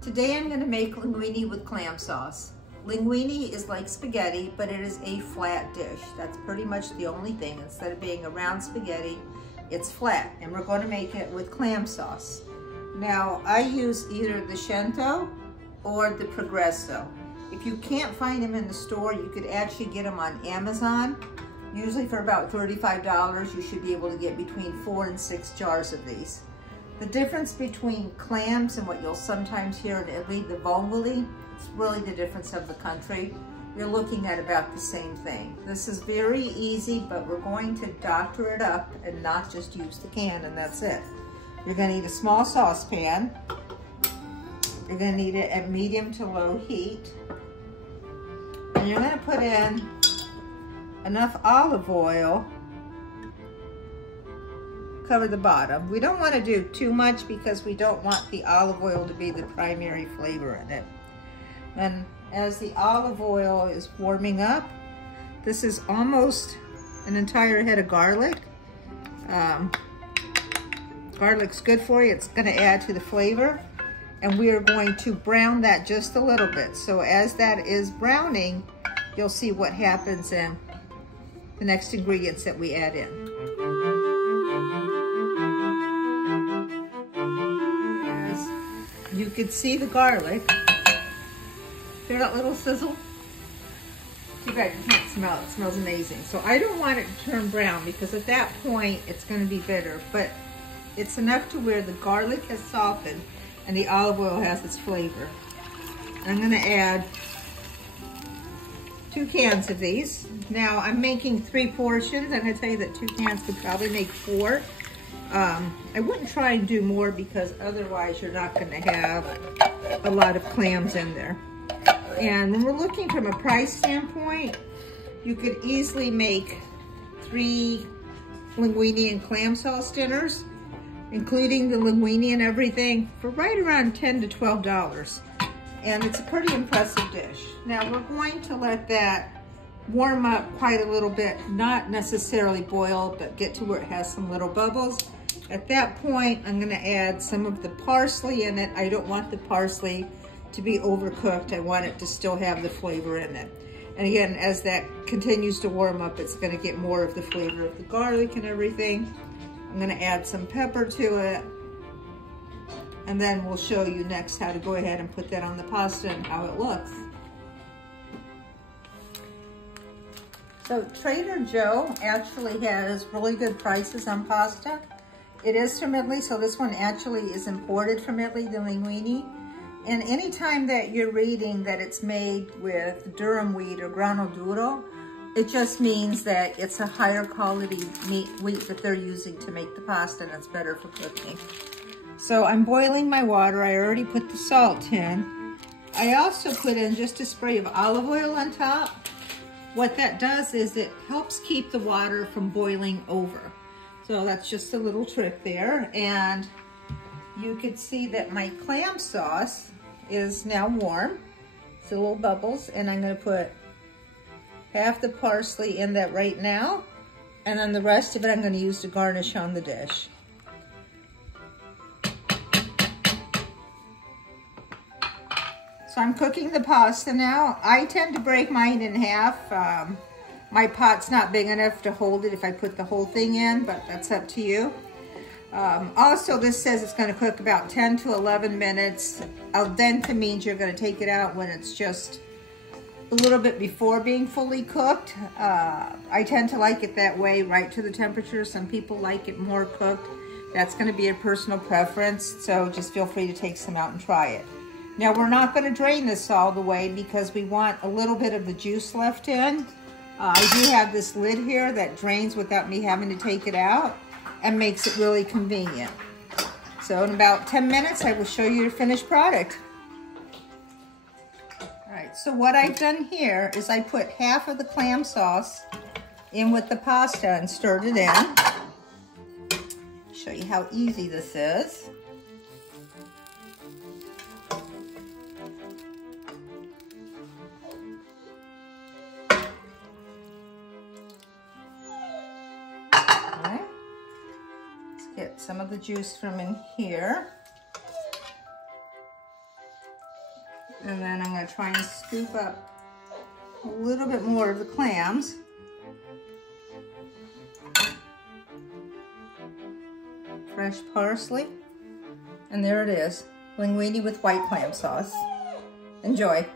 Today I'm going to make linguine with clam sauce. Linguine is like spaghetti, but it is a flat dish. That's pretty much the only thing. Instead of being a round spaghetti, it's flat, and we're going to make it with clam sauce. Now, I use either the Cento or the Progresso. If you can't find them in the store, you could actually get them on Amazon. Usually for about $35, you should be able to get between 4 and 6 jars of these. The difference between clams and what you'll sometimes hear in Italy, the vongoli, it's really the difference of the country. You're looking at about the same thing. This is very easy, but we're going to doctor it up and not just use the can, and that's it. You're gonna need a small saucepan. You're gonna need it at medium to low heat. And you're gonna put in enough olive oil. Cover the bottom. We don't want to do too much because we don't want the olive oil to be the primary flavor in it. And as the olive oil is warming up, this is almost an entire head of garlic. Garlic's good for you. It's going to add to the flavor. And we are going to brown that just a little bit. So as that is browning, you'll see what happens in the next ingredients that we add in. You can see the garlic. Hear that little sizzle? Too bad you can't smell it. It smells amazing. So I don't want it to turn brown because at that point it's going to be bitter, but it's enough to where the garlic has softened and the olive oil has its flavor. I'm going to add 2 cans of these. Now I'm making 3 portions. I'm going to tell you that 2 cans could probably make 4. I wouldn't try and do more because otherwise you're not going to have a lot of clams in there. And when we're looking from a price standpoint, you could easily make 3 linguine and clam sauce dinners, including the linguine and everything, for right around $10 to $12. And it's a pretty impressive dish. Now we're going to let that warm up quite a little bit, not necessarily boil, but get to where it has some little bubbles. At that point, I'm gonna add some of the parsley in it. I don't want the parsley to be overcooked. I want it to still have the flavor in it. And again, as that continues to warm up, it's gonna get more of the flavor of the garlic and everything. I'm gonna add some pepper to it. And then we'll show you next how to go ahead and put that on the pasta and how it looks. So Trader Joe actually has really good prices on pasta. It is from Italy, so this one actually is imported from Italy, the linguini. And anytime that you're reading that it's made with durum wheat or grano duro, it just means that it's a higher quality wheat that they're using to make the pasta, and it's better for cooking. So I'm boiling my water. I already put the salt in. I also put in just a spray of olive oil on top. What that does is it helps keep the water from boiling over. So that's just a little trick there. And you could see that my clam sauce is now warm. It's a little bubbles, and I'm gonna put half the parsley in that right now. And then the rest of it I'm gonna use to garnish on the dish. So I'm cooking the pasta now. I tend to break mine in half. My pot's not big enough to hold it if I put the whole thing in, but that's up to you. Also, this says it's going to cook about 10 to 11 minutes. Al dente means you're going to take it out when it's just a little bit before being fully cooked. I tend to like it that way, right to the temperature. Some people like it more cooked. That's going to be a personal preference, so just feel free to take some out and try it. Now, we're not going to drain this all the way because we want a little bit of the juice left in. I do have this lid here that drains without me having to take it out and makes it really convenient. So in about 10 minutes, I will show you your finished product. All right, so what I've done here is I put half of the clam sauce in with the pasta and stirred it in. Show you how easy this is. Get some of the juice from in here. And then I'm going to try and scoop up a little bit more of the clams. Fresh parsley. And there it is, linguine with white clam sauce. Enjoy.